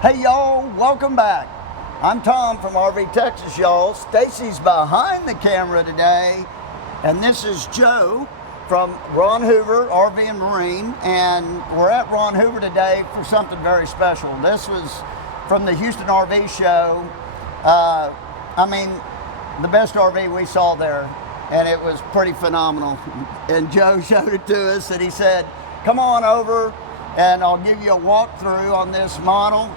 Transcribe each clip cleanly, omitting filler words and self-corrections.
Hey y'all, welcome back. I'm Tom from RV Texas, y'all. Stacy's behind the camera today, and this is Joe from Ron Hoover RV and Marine, and we're at Ron Hoover today for something very special. This was from the Houston RV show. I mean, the best RV we saw there, and it was pretty phenomenal. And Joe showed it to us, and he said, come on over and I'll give you a walkthrough on this model.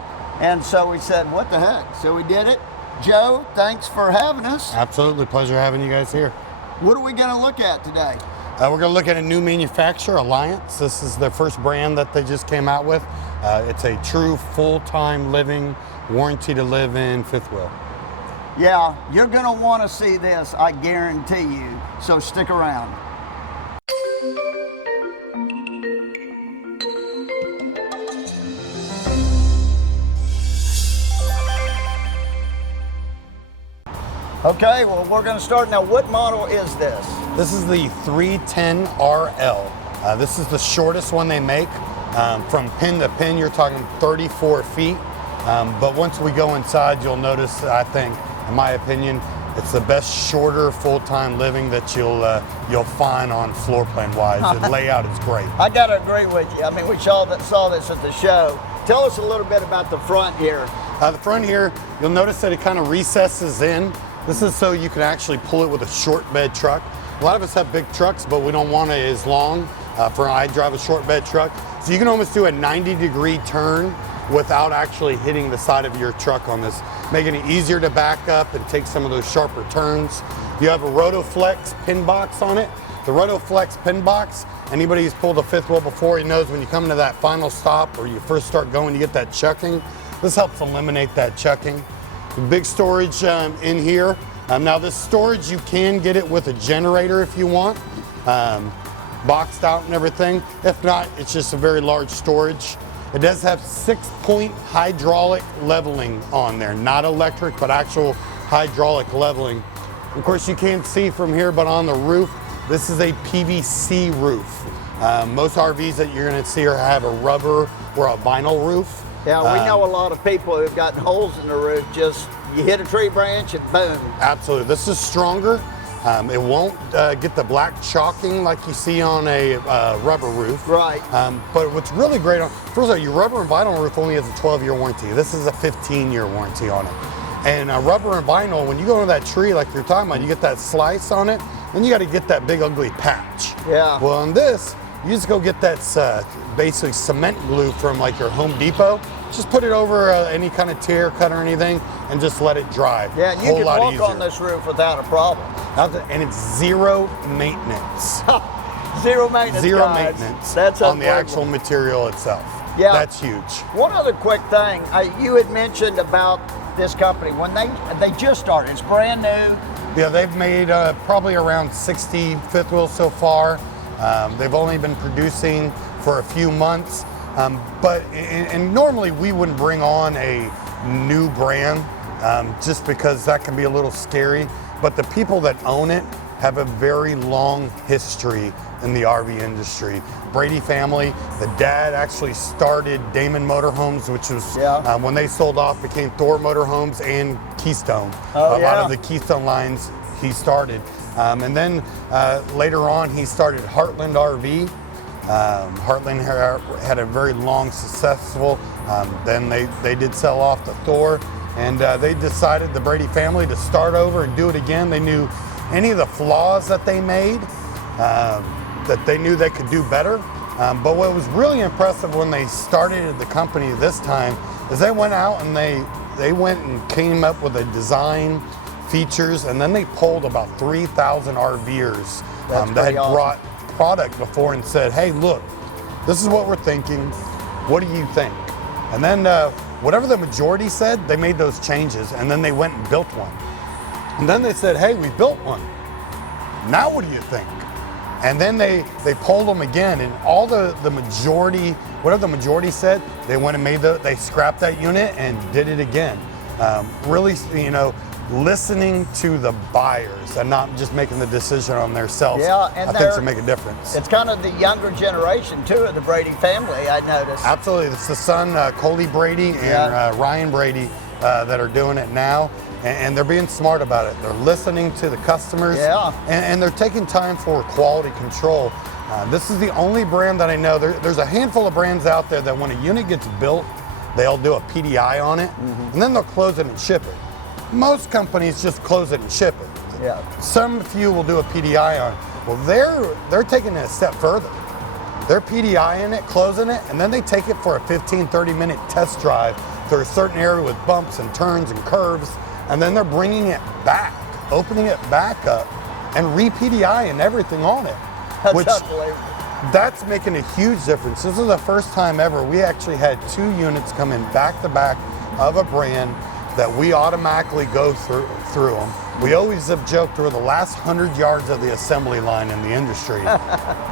And so we said, what the heck? So we did it. Joe, thanks for having us. Absolutely, pleasure having you guys here. What are we going to look at today? We're going to look at a new manufacturer, Alliance. This is their first brand that they just came out with. It's a true full-time living, warranty to live in fifth wheel. Yeah, you're going to want to see this, I guarantee you. So stick around. Okay, well, we're going to start now. What model is this? This is the 310RL. This is the shortest one they make. From pin to pin, you're talking 34 feet. But once we go inside, you'll notice, I think, in my opinion, it's the best shorter full-time living that you'll find on floor plan wise. The layout is great. I got to agree with you. I mean, we saw this at the show. Tell us a little bit about the front here. The front here, you'll notice that it kind of recesses in. This is so you can actually pull it with a short bed truck. A lot of us have big trucks, but we don't want it as long. I drive a short bed truck. So you can almost do a 90-degree turn without actually hitting the side of your truck on this, making it easier to back up and take some of those sharper turns. You have a Rotoflex pin box on it. The Rotoflex pin box, anybody who's pulled a fifth wheel before, he knows when you come to that final stop or you first start going, you get that chucking. This helps eliminate that chucking. Big storage in here. Now this storage, you can get it with a generator if you want, boxed out and everything. If not, it's just a very large storage. It does have 6-point hydraulic leveling on there, not electric, but actual hydraulic leveling. Of course, you can't see from here, but on the roof, this is a PVC roof. Most RVs that you're gonna see have a rubber or a vinyl roof. Yeah, we know a lot of people who've gotten holes in the roof, just you hit a tree branch and boom. Absolutely, this is stronger. It won't get the black chalking like you see on a rubber roof. Right. But what's really great first of all, your rubber and vinyl roof only has a 12-year warranty. This is a 15-year warranty on it. And rubber and vinyl, when you go into that tree like you're talking about, you get that slice on it, then you got to get that big ugly patch. Yeah. Well, on this, you just go get that basically cement glue from like your Home Depot. Just put it over any kind of tear cut or anything and just let it dry. Yeah, and you can walk on this roof without a problem. And it's zero maintenance. Zero maintenance, Zero guys. maintenance. That's on the actual material itself. Yeah. That's huge. One other quick thing, you had mentioned about this company, when they just started, it's brand new. Yeah, they've made probably around 60 fifth wheels so far. They've only been producing for a few months, and normally we wouldn't bring on a new brand just because that can be a little scary, but the people that own it have a very long history in the RV industry. Brady family, the dad actually started Damon Motorhomes, which was when they sold off, became Thor Motorhomes and Keystone. A lot of the Keystone lines he started. And then later on, he started Heartland RV. Heartland had a very long, successful, then they did sell off to Thor, and they decided, the Brady family, to start over and do it again. They knew any of the flaws that they made, that they knew they could do better. But what was really impressive when they started the company this time is they went out and they went and came up with a design, features, and then they polled about 3,000 RVers that had brought product before and said, hey, look, this is what we're thinking. What do you think? And then whatever the majority said, they made those changes, and then they went and built one. And then they said, hey, we built one. Now what do you think? And then they polled them again, and all the majority, whatever the majority said, they went and they scrapped that unit and did it again. Really, listening to the buyers and not just making the decision on themselves. Yeah, and I think should make a difference. It's kind of the younger generation too of the Brady family, I noticed. Absolutely, it's the son, Coley Brady and Ryan Brady, that are doing it now, and they're being smart about it. They're listening to the customers, and they're taking time for quality control. This is the only brand that I know. There's a handful of brands out there that when a unit gets built, they'll do a PDI on it, and then they'll close it and ship it. Most companies just close it and ship it. Yeah. Some few will do a PDI on it. Well, they're taking it a step further. They're PDIing it, closing it, and then they take it for a 15, 30-minute test drive through a certain area with bumps and turns and curves, and then they're bringing it back, opening it back up, and re-PDIing everything on it. That's making a huge difference. This is the first time ever we actually had 2 units come in back to back of a brand that we automatically go through them. We always have joked we're the last 100 yards of the assembly line in the industry.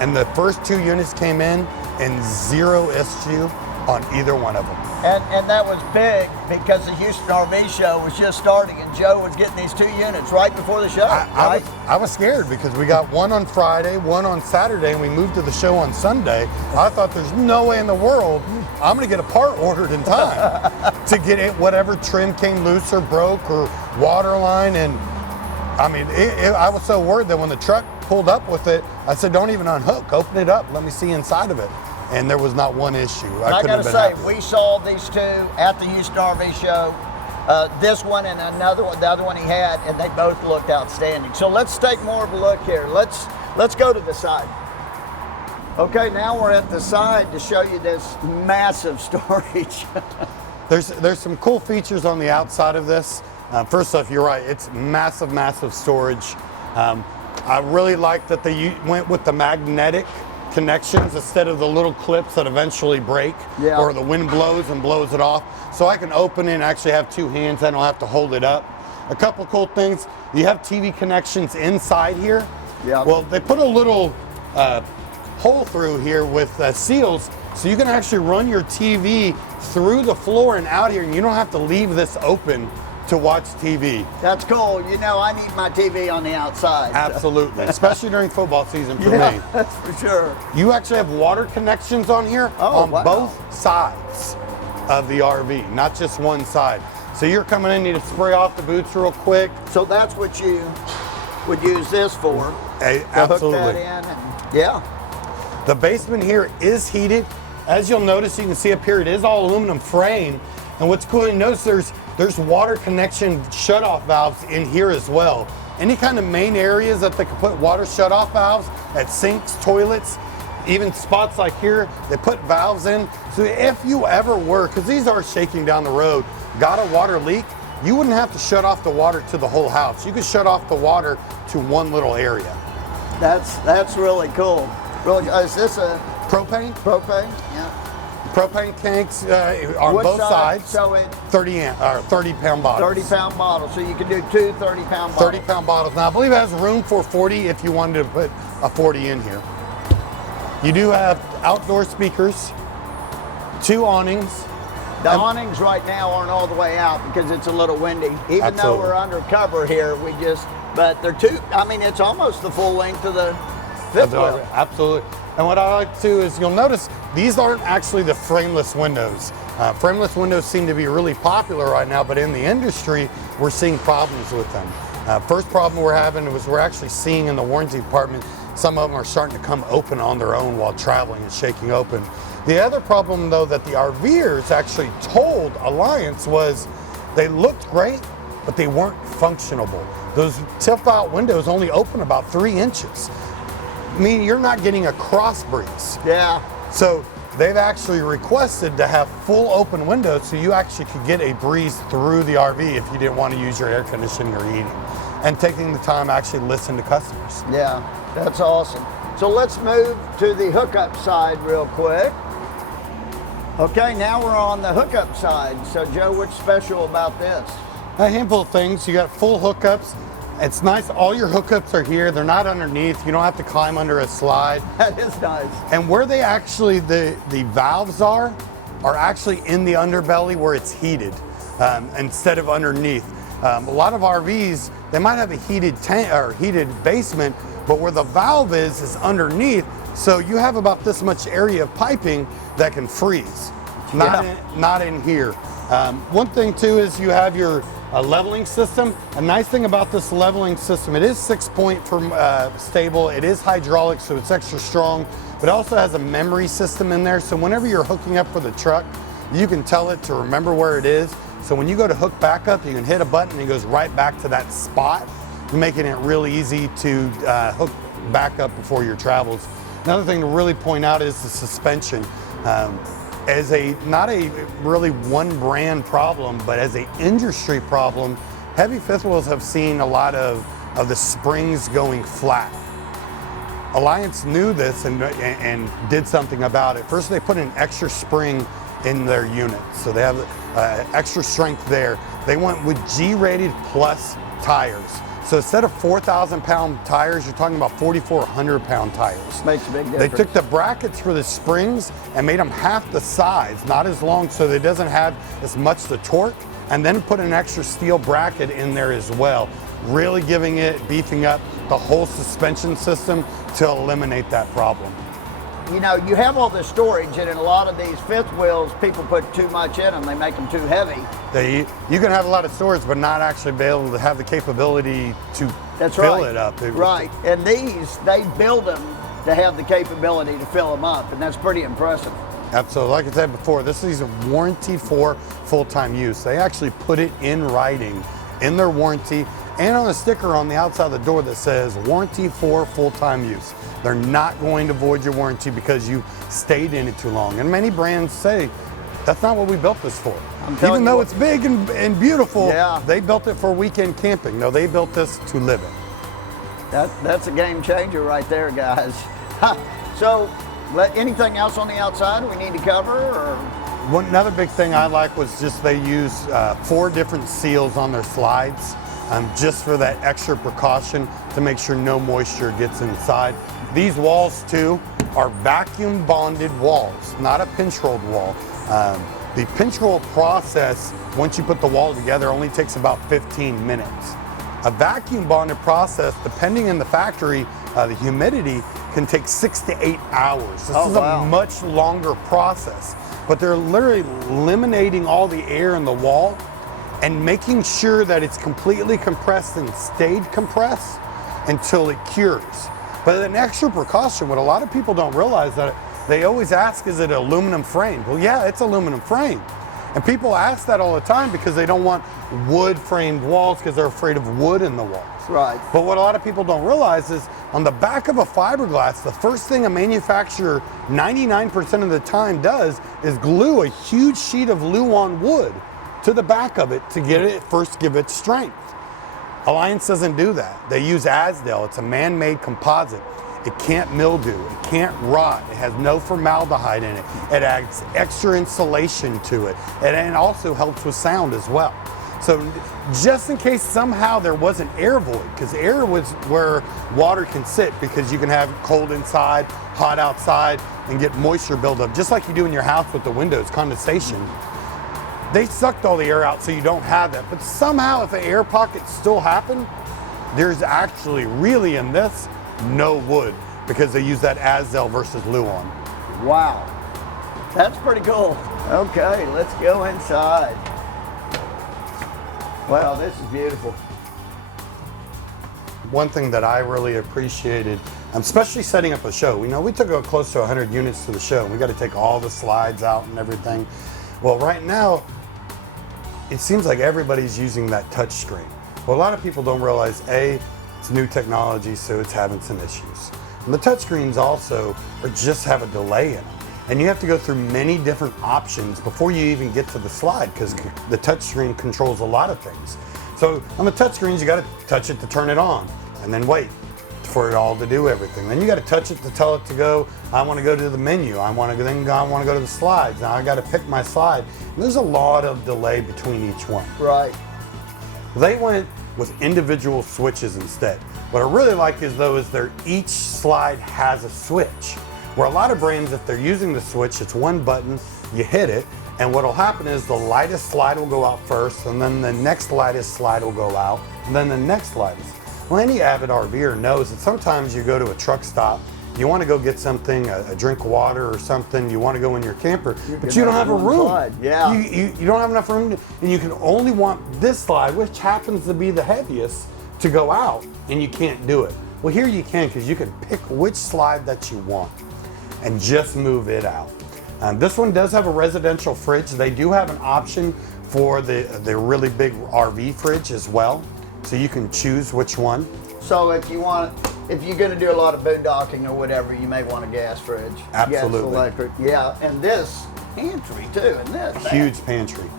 And the first 2 units came in and 0 issue on either one of them. And that was big because the Houston RV show was just starting and Joe was getting these 2 units right before the show. I was scared because we got one on Friday, one on Saturday, and we moved to the show on Sunday. I thought there's no way in the world I'm gonna get a part ordered in time to get it, whatever trim came loose or broke or water line. And I mean, I was so worried that when the truck pulled up with it, I said, don't even unhook, open it up, let me see inside of it. And there was not one issue. I gotta say, we saw these 2 at the Houston RV show. This one and another one, the other one he had, and they both looked outstanding. So let's take more of a look here. Let's go to the side. Okay, now we're at the side to show you this massive storage. There's some cool features on the outside of this. First off, you're right, it's massive, massive storage. I really like that they went with the magnetic connections instead of the little clips that eventually break, or the wind blows and blows it off. So I can open it and actually have 2 hands. I don't have to hold it up. A couple cool things, you have TV connections inside here. Yeah. Well, they put a little hole through here with seals, so you can actually run your TV through the floor and out here, and you don't have to leave this open to watch TV. That's cool. You know, I need my TV on the outside. Absolutely, especially during football season for me. That's for sure. You actually have water connections on here on both sides of the RV, not just one side. So you're coming in, need to spray off the boots real quick. So that's what you would use this for. Absolutely. Hook that in and, The basement here is heated. As you'll notice, you can see up here, it is all aluminum frame. And what's cool to notice, there's water connection shutoff valves in here as well. Any kind of main areas that they could put water shutoff valves at sinks, toilets, even spots like here, they put valves in. So if you ever were, because these are shaking down the road, got a water leak, you wouldn't have to shut off the water to the whole house. You could shut off the water to one little area. That's really cool. Really, is this a propane? Propane, yeah. Propane tanks on both sides. So it 30-pound bottles. 30-pound bottles. So you can do 2 30-pound bottles. 30-pound bottles. Now I believe it has room for 40 if you wanted to put a 40 in here. You do have outdoor speakers, 2 awnings. The awnings right now aren't all the way out because it's a little windy. Even though we're under cover here, but they're 2. I mean, it's almost the full length of the fifth wheel. Absolutely. And what I like to do is you'll notice these aren't actually the frameless windows. Frameless windows seem to be really popular right now, but in the industry, we're seeing problems with them. First problem we're having is we're actually seeing in the warranty department, some of them are starting to come open on their own while traveling and shaking open. The other problem though that the RVers actually told Alliance was they looked great, but they weren't functionable. Those tilt-out windows only open about 3 inches. I mean, you're not getting a cross breeze. Yeah. So they've actually requested to have full open windows so you actually could get a breeze through the RV if you didn't want to use your air conditioning or heating. And taking the time to actually listen to customers. Yeah, that's awesome. So let's move to the hookup side real quick. Okay, now we're on the hookup side. So Joe, what's special about this? A handful of things. You got full hookups. It's nice, all your hookups are here. They're not underneath. You don't have to climb under a slide. That is nice. And where they actually, the valves are actually in the underbelly where it's heated instead of underneath. A lot of RVs, they might have a heated tank or heated basement, but where the valve is underneath. So you have about this much area of piping that can freeze. Not in here. One thing too is you have your leveling system. A nice thing about this leveling system, it is 6-point stable. It is hydraulic, so it's extra strong, but it also has a memory system in there. So whenever you're hooking up for the truck, you can tell it to remember where it is. So when you go to hook back up, you can hit a button and it goes right back to that spot, making it really easy to hook back up before your travels. Another thing to really point out is the suspension. As not a really one brand problem, but as an industry problem, heavy fifth wheels have seen a lot of the springs going flat. Alliance knew this and did something about it. First, they put an extra spring in their units, so they have extra strength there. They went with G-rated plus tires. So instead of 4,000-pound tires, you're talking about 4,400-pound tires. Makes a big difference. They took the brackets for the springs and made them half the size, not as long, so that it doesn't have as much the torque, and then put an extra steel bracket in there as well, really beefing up the whole suspension system to eliminate that problem. You know, you have all this storage, and in a lot of these fifth wheels, people put too much in them. They make them too heavy. You can have a lot of storage, but not actually be able to have the capability to fill it up. Right, and these, they build them to have the capability to fill them up, and that's pretty impressive. Absolutely. Like I said before, this is warranted for full-time use. They actually put it in writing in their warranty and on a sticker on the outside of the door that says warranty for full-time use. They're not going to void your warranty because you stayed in it too long. And many brands say, that's not what we built this for. Even though it's big and beautiful, they built it for weekend camping. No, they built this to live it. That's a game changer right there, guys. So, anything else on the outside we need to cover? Or? Another big thing I like was just they use 4 different seals on their slides, just for that extra precaution to make sure no moisture gets inside. These walls too are vacuum bonded walls, not a pinch rolled wall. The pinch roll process, once you put the wall together, only takes about 15 minutes. A vacuum bonded process, depending on the factory, the humidity can take 6 to 8 hours. This is a much longer process, but they're literally eliminating all the air in the wall and making sure that it's completely compressed and stayed compressed until it cures. But an extra precaution, what a lot of people don't realize, that they always ask, is it aluminum frame? Well, yeah, it's aluminum frame. And people ask that all the time because they don't want wood framed walls because they're afraid of wood in the walls. Right. But what a lot of people don't realize is on the back of a fiberglass, the first thing a manufacturer 99% of the time does is glue a huge sheet of Luan wood to the back of it to get it give it strength. Alliance doesn't do that. They use Asdel. It's a man-made composite. It can't mildew, it can't rot, it has no formaldehyde in it. It adds extra insulation to it, and it also helps with sound as well. So just in case somehow there was an air void, because air was where water can sit, because you can have cold inside, hot outside, and get moisture buildup, just like you do in your house with the windows, condensation. They sucked all the air out so you don't have that. But somehow if an air pocket still happened, there's actually really in this no wood, because they use that Asdel versus Luan. Wow, that's pretty cool. Okay, let's go inside. Wow, this is beautiful. One thing that I really appreciated, especially setting up a show, we took close to 100 units to the show, and we got to take all the slides out and everything. Well, right now, it seems like everybody's using that touch screen. Well, a lot of people don't realize, it's new technology, so it's having some issues. And the touchscreens also just have a delay in them. And you have to go through many different options before you even get to the slide, because the touchscreen controls a lot of things. So on the touchscreens, you got to touch it to turn it on, and then wait for it all to do everything. Then you got to touch it to tell it to go, I want to go to the menu, I want to go to the slides. Now I got to pick my slide. And there's a lot of delay between each one. Right. They went with individual switches instead. What I really like is each slide has a switch. Where a lot of brands, if they're using the switch, it's one button, you hit it, And what'll happen is the lightest slide will go out first, and then the next lightest slide will go out, and then the next lightest. Well, any avid RVer knows that sometimes you go to a truck stop, you want to go get something, a drink of water or something, you want to go in your camper, but you don't have a room. Slide. Yeah. You don't have enough room, and you can only want this slide, which happens to be the heaviest, to go out, and you can't do it. Well, here you can, because you can pick which slide that you want and just move it out. This one does have a residential fridge. They do have an option for the really big RV fridge as well, so you can choose which one. So if you're going to do a lot of boondocking or whatever, you may want a gas fridge. Absolutely. Gas, electric. Yeah, and this pantry too, and this Huge pantry.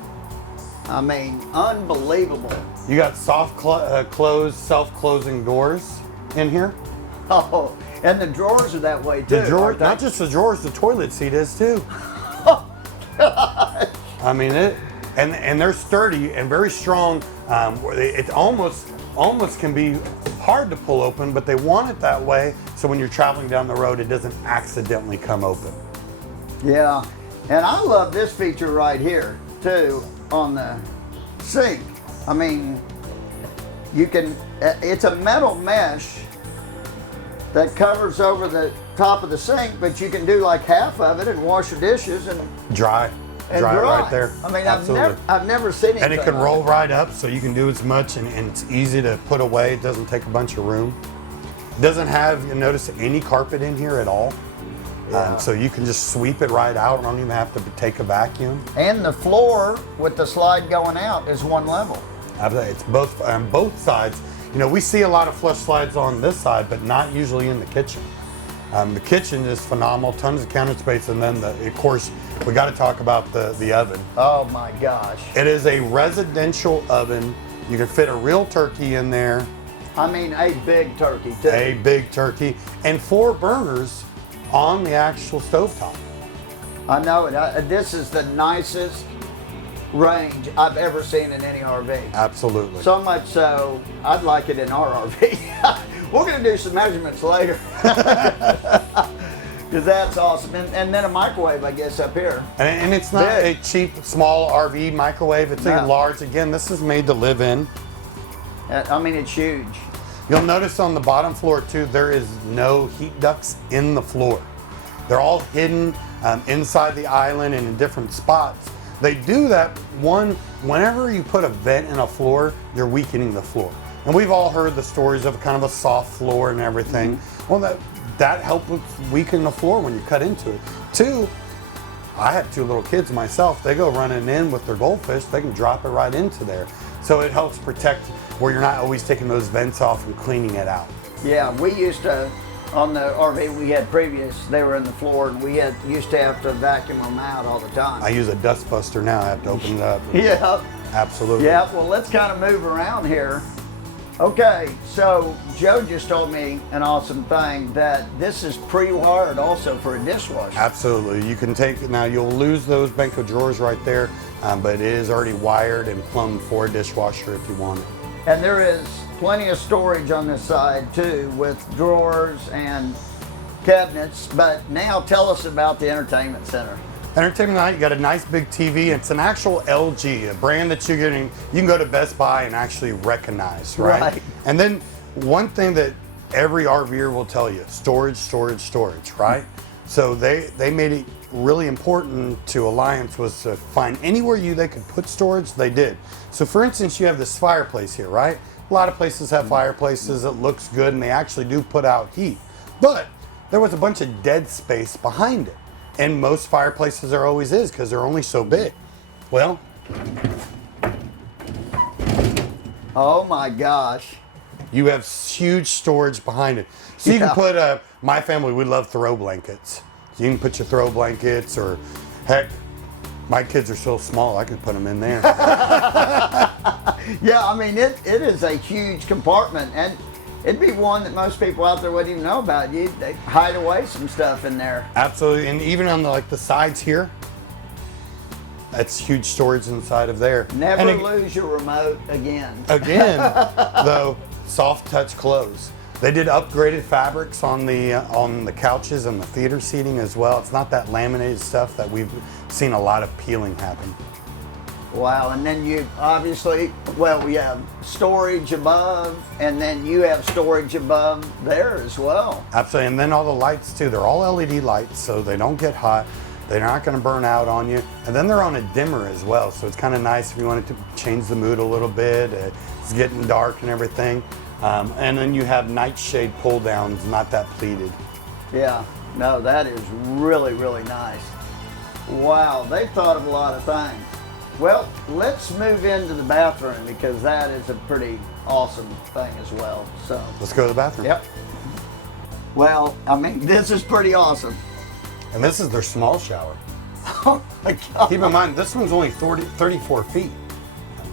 I mean, unbelievable. You got soft close, self-closing doors in here. Oh, and the drawers are that way too. The drawer, not just the drawers, the toilet seat is too. Oh, gosh. I mean it, and they're sturdy and very strong. It almost can be hard to pull open, but they want it that way so when you're traveling down the road, it doesn't accidentally come open. Yeah, and I love this feature right here too on the sink. I mean, you can. It's a metal mesh that covers over the top of the sink, but you can do like half of it and wash your dishes and dry right there. I mean, Absolutely. I've never seen it. And it can roll right up, so you can do as much, and it's easy to put away. It doesn't take a bunch of room. It doesn't have, you notice, any carpet in here at all. Yeah. So you can just sweep it right out. Don't even have to take a vacuum. And the floor with the slide going out is one level. It's both on both sides. You know, we see a lot of flush slides on this side, but not usually in the kitchen. The kitchen is phenomenal, tons of counter space, and then of course, we got to talk about the oven. Oh my gosh. It is a residential oven. You can fit a real turkey in there. I mean, a big turkey too. A big turkey, and 4 burners on the actual stovetop. I know it. This is the nicest range I've ever seen in any RV. Absolutely. So much so, I'd like it in our RV. We're going to do some measurements later. Because that's awesome. And then a microwave, I guess, up here. And it's not a cheap, small RV microwave. It's a large. Again, this is made to live in. I mean, it's huge. You'll notice on the bottom floor, too, there is no heat ducts in the floor. They're all hidden inside the island and in different spots. They do that, whenever you put a vent in a floor, you're weakening the floor. And we've all heard the stories of kind of a soft floor and everything. Mm-hmm. Well, that helps weaken the floor when you cut into it. 2, I have 2 little kids myself. They go running in with their goldfish. They can drop it right into there. So it helps protect where you're not always taking those vents off and cleaning it out. Yeah, we used to, on the RV we had previous, they were in the floor, and we used to have to vacuum them out all the time. I use a dust buster now. I have to open it up. Yeah. Absolutely. Yeah, well, let's kind of move around here. Okay, so Joe just told me an awesome thing, that this is pre-wired also for a dishwasher. Absolutely. You can now you'll lose those Benko drawers right there, but it is already wired and plumbed for a dishwasher if you want it. And there is plenty of storage on this side too, with drawers and cabinets. But now tell us about the entertainment center. Entertainment night, you got a nice big TV. It's an actual LG, a brand that you can go to Best Buy and actually recognize, right? And then one thing that every RVer will tell you, storage, right? So they made it really important to Alliance was to find anywhere they could put storage, they did. So for instance, you have this fireplace here, right? A lot of places have fireplaces, it looks good, and they actually do put out heat. But there was a bunch of dead space behind it. And most fireplaces there always is, because they're only so big. Well. Oh my gosh. You have huge storage behind it. So you can put, my family, we love throw blankets. So you can put your throw blankets, or heck, my kids are so small, I could put them in there. Yeah, I mean, it is a huge compartment, and it'd be one that most people out there wouldn't even know about. They hide away some stuff in there. Absolutely, and even on the sides here, that's huge storage inside of there. Never lose your remote again. Again, though, soft touch close. They did upgraded fabrics on the couches and the theater seating as well. It's not that laminated stuff that we've seen a lot of peeling happen. Wow, and then you obviously, well, we have storage above, and then you have storage above there as well. Absolutely, and then all the lights too. They're all LED lights, so they don't get hot. They're not going to burn out on you. And then they're on a dimmer as well, so it's kind of nice if you wanted to change the mood a little bit. It's getting dark and everything. And then you have nightshade pull downs, not that pleated. Yeah, no, that is really, really nice. Wow, they've thought of a lot of things. Well, let's move into the bathroom because that is a pretty awesome thing as well. So let's go to the bathroom. Yep. Well, I mean, this is pretty awesome. And this is their small shower. Oh my God. Keep in mind, this one's only 34 feet.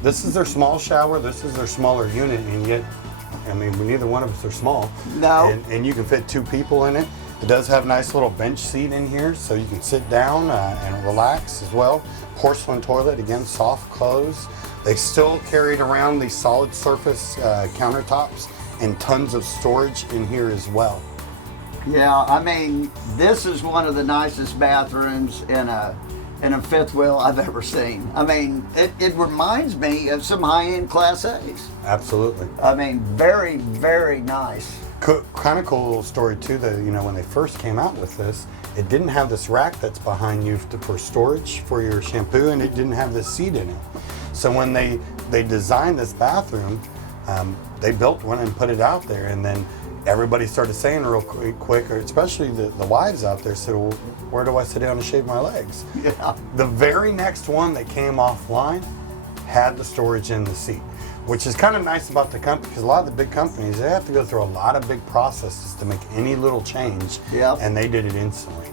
This is their small shower. This is their smaller unit, and yet, I mean, neither one of us are small. No. And you can fit 2 people in it. It does have a nice little bench seat in here, so you can sit down and relax as well. Porcelain toilet, again, soft close. They still carried around these solid surface countertops and tons of storage in here as well. Yeah, I mean, this is one of the nicest bathrooms in a fifth wheel I've ever seen. I mean, it reminds me of some high-end Class A's. Absolutely. I mean, very, very nice. Kind of cool little story too, that when they first came out with this, it didn't have this rack that's behind you for storage for your shampoo, and it didn't have this seat in it. So when they designed this bathroom, they built one and put it out there, and then everybody started saying real quick, or especially the wives out there said, well, where do I sit down and shave my legs? Yeah. The very next one that came offline had the storage in the seat, which is kind of nice about the company, because a lot of the big companies, they have to go through a lot of big processes to make any little change. Yep. And they did it instantly.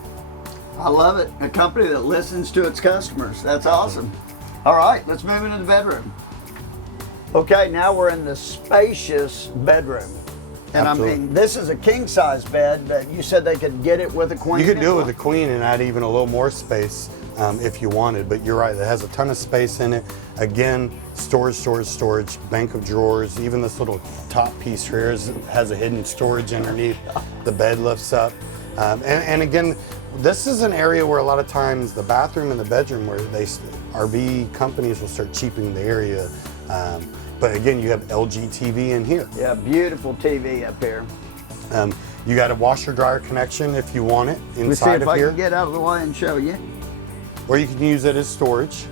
I love it. A company that listens to its customers. That's awesome. All right, let's move into the bedroom. Okay, now we're in the spacious bedroom. And Absolutely. I mean, this is a king-size bed, but you said they could get it with a queen? You could do it with a queen and add even a little more space if you wanted, but you're right, it has a ton of space in it. Again, storage, bank of drawers, even this little top piece here has a hidden storage underneath. The bed lifts up. And again, this is an area where a lot of times the bathroom and the bedroom where RV companies will start cheaping the area. But again, you have LG TV in here. Yeah, beautiful TV up here. You got a washer dryer connection if you want it inside of here. Let's see if I can get out of the way and show you. Or you can use it as storage.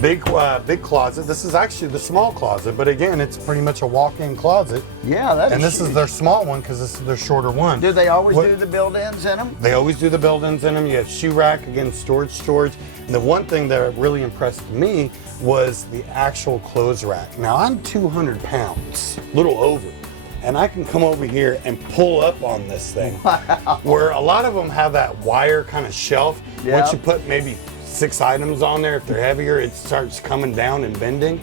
Big closet. This is actually the small closet, but again, it's pretty much a walk-in closet. Yeah, that's And this huge. is their small one because this is their shorter one. Do they always do the build-ins in them? They always do the build-ins in them. You have shoe rack, again, storage. And the one thing that really impressed me was the actual clothes rack. Now, I'm 200 pounds, a little over, and I can come over here and pull up on this thing. Wow. Where a lot of them have that wire kind of shelf. Yeah. Once you put maybe 6 items on there, if they're heavier, it starts coming down and bending.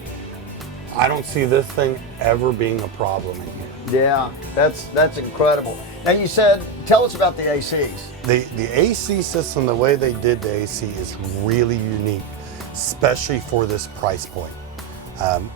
I don't see this thing ever being a problem in here. Yeah, that's incredible. Now you said, tell us about the ACs. The AC system, the way they did the AC is really unique, especially for this price point.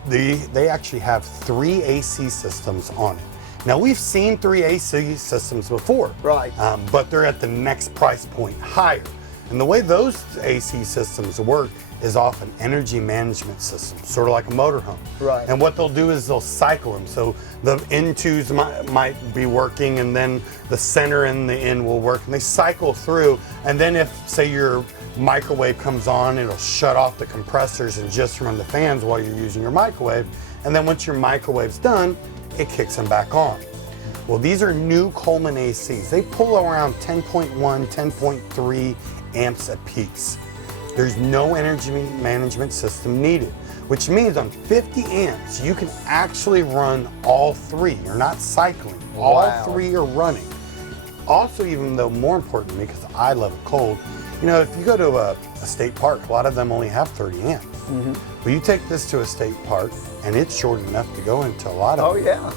They actually have 3 AC systems on it. Now we've seen 3 AC systems before, Right. But they're at the next price point higher. And the way those AC systems work is off an energy management system, sort of like a motorhome. Right. And what they'll do is they'll cycle them. So the N2s might be working, and then the center and the N will work, and they cycle through. And then if, say, your microwave comes on, it'll shut off the compressors and just run the fans while you're using your microwave. And then once your microwave's done, it kicks them back on. Well, these are new Coleman ACs. They pull around 10.1, 10.3 amps a piece. There's no energy management system needed, which means on 50 amps, you can actually run all 3. You're not cycling. All Wow. 3 are running. Also, even though more importantly, because I love it cold, if you go to a state park, a lot of them only have 30 amps. Mm-hmm. But you take this to a state park, and it's short enough to go into a lot of Oh them. yeah.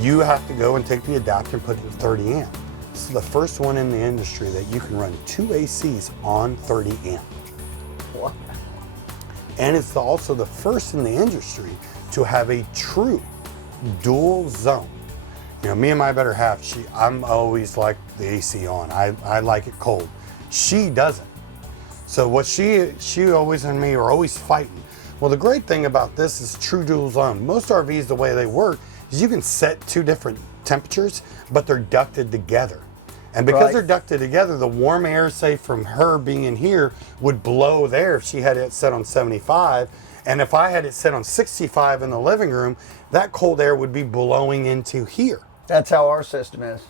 You have to go and take the adapter and put it at 30 amp. This is the first one in the industry that you can run 2 ACs on 30 amp. Wow. And it's also the first in the industry to have a true dual zone. You know, me and my better half, I'm always like the AC on. I like it cold. She doesn't. So what she always and me are always fighting. Well, the great thing about this is true dual zone. Most RVs, the way they work is you can set 2 different temperatures, but they're ducted together. And because they're ducted together, the warm air, say from her being in here, would blow there if she had it set on 75. And if I had it set on 65 in the living room, that cold air would be blowing into here. That's how our system is.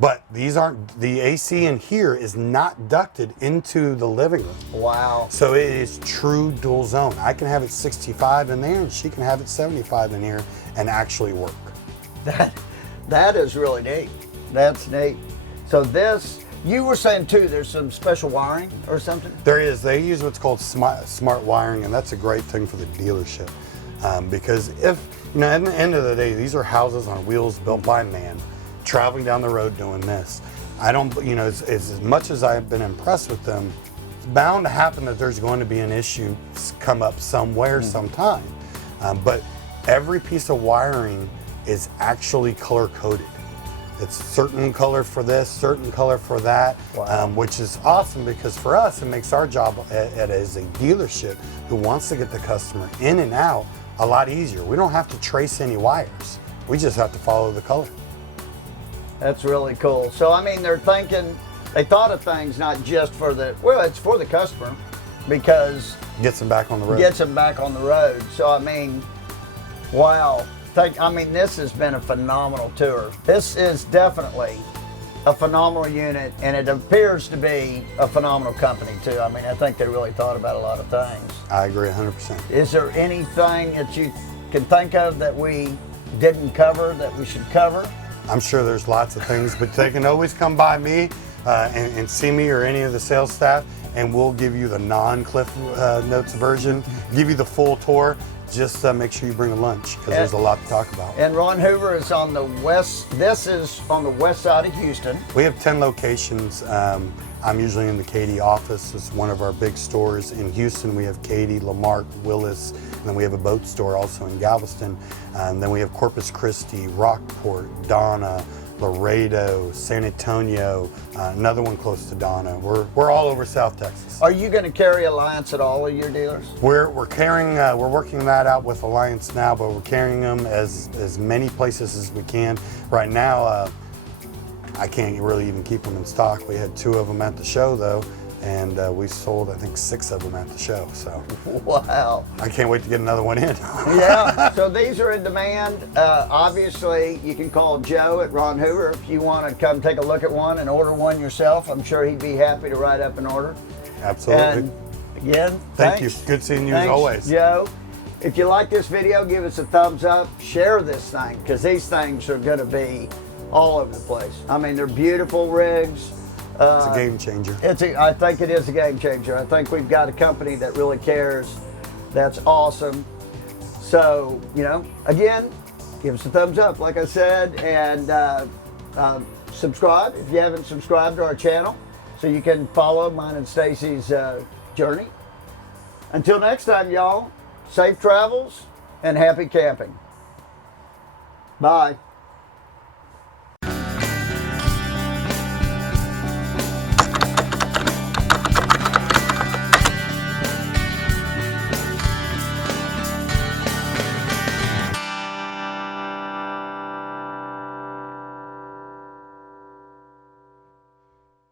But these aren't, the AC in here is not ducted into the living room. Wow. So it is true dual zone. I can have it 65 in there and she can have it 75 in here and actually work. That is really neat. That's neat. So this, you were saying too, there's some special wiring or something? There is. They use what's called smart wiring, and that's a great thing for the dealership. Because if, you know, at the end of the day, these are houses on wheels built by man, traveling down the road doing this. I don't, you know, as much as I've been impressed with them, it's bound to happen that there's going to be an issue come up somewhere, sometime. But every piece of wiring is actually color coded. It's certain color for this, certain color for that, which is awesome because for us, it makes our job as a dealership who wants to get the customer in and out a lot easier. We don't have to trace any wires. We just have to follow the color. That's really cool. So, I mean, they thought of things not just for it's for the customer because Gets them back on the road. Gets them back on the road. So, I mean, wow. This has been a phenomenal tour. This is definitely a phenomenal unit, and it appears to be a phenomenal company too. I mean, I think they really thought about a lot of things. I agree 100%. Is there anything that you can think of that we didn't cover that we should cover? I'm sure there's lots of things, but they can always come by me and see me or any of the sales staff, and we'll give you the non-Cliff Notes version, give you the full tour. Just make sure you bring a lunch because there's a lot to talk about. And Ron Hoover is on the west. This is on the west side of Houston. We have 10 locations. I'm usually in the Katy office. It's one of our big stores in Houston. We have Katy, Lamarck, Willis, and then we have a boat store also in Galveston. And then we have Corpus Christi, Rockport, Donna, Laredo, San Antonio, another one close to Donna. We're all over South Texas. Are you going to carry Alliance at all of your dealers? We're carrying, we're working that out with Alliance now, but we're carrying them as many places as we can. Right now, I can't really even keep them in stock. We had 2 of them at the show though, and we sold I think 6 of them at the show. So wow, I can't wait to get another one in. Yeah, so these are in demand. Obviously, you can call Joe at Ron Hoover if you want to come take a look at one and order one yourself. I'm sure he'd be happy to write up an order. Absolutely. And again, thank you. Good seeing you as always. Joe. If you like this video, give us a thumbs up. Share this thing because these things are going to be all over the place. I mean, they're beautiful rigs. It's a game changer. I think it is a game changer. I think we've got a company that really cares. That's awesome. So, you know, again, give us a thumbs up, like I said, and subscribe if you haven't subscribed to our channel so you can follow mine and Stacy's journey. Until next time, y'all, safe travels and happy camping. Bye.